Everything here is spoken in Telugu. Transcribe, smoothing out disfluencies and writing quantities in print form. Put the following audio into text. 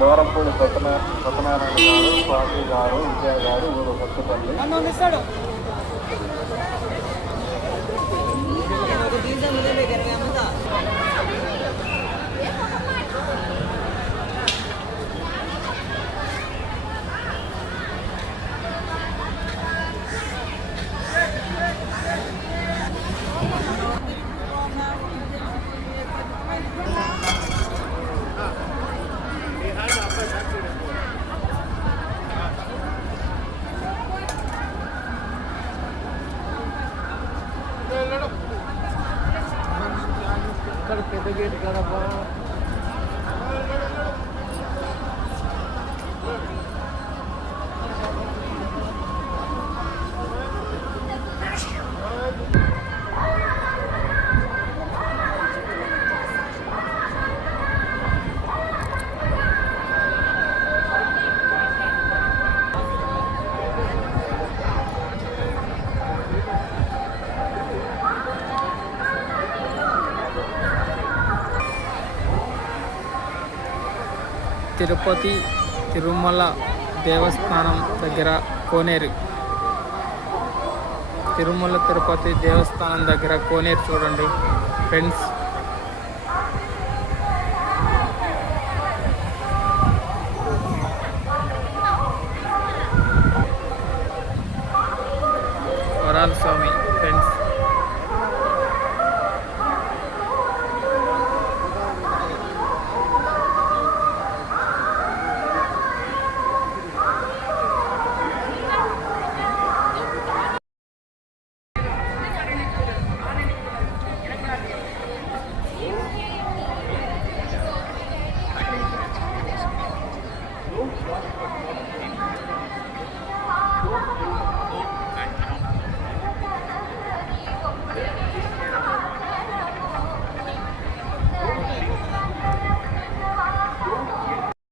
దూరంపూడి సత్యనారాయణ గారు, స్వామి గారు, విజయ గారు, ఊరు కొత్తపల్లి. ఇక్కడ పెద్ద గేట్ కడప తిరుపతి తిరుమల దేవస్థానం దగ్గర కోనేరు. తిరుమల తిరుపతి దేవస్థానం దగ్గర కోనేరు చూడండి ఫ్రెండ్స్. వరాల స్వామి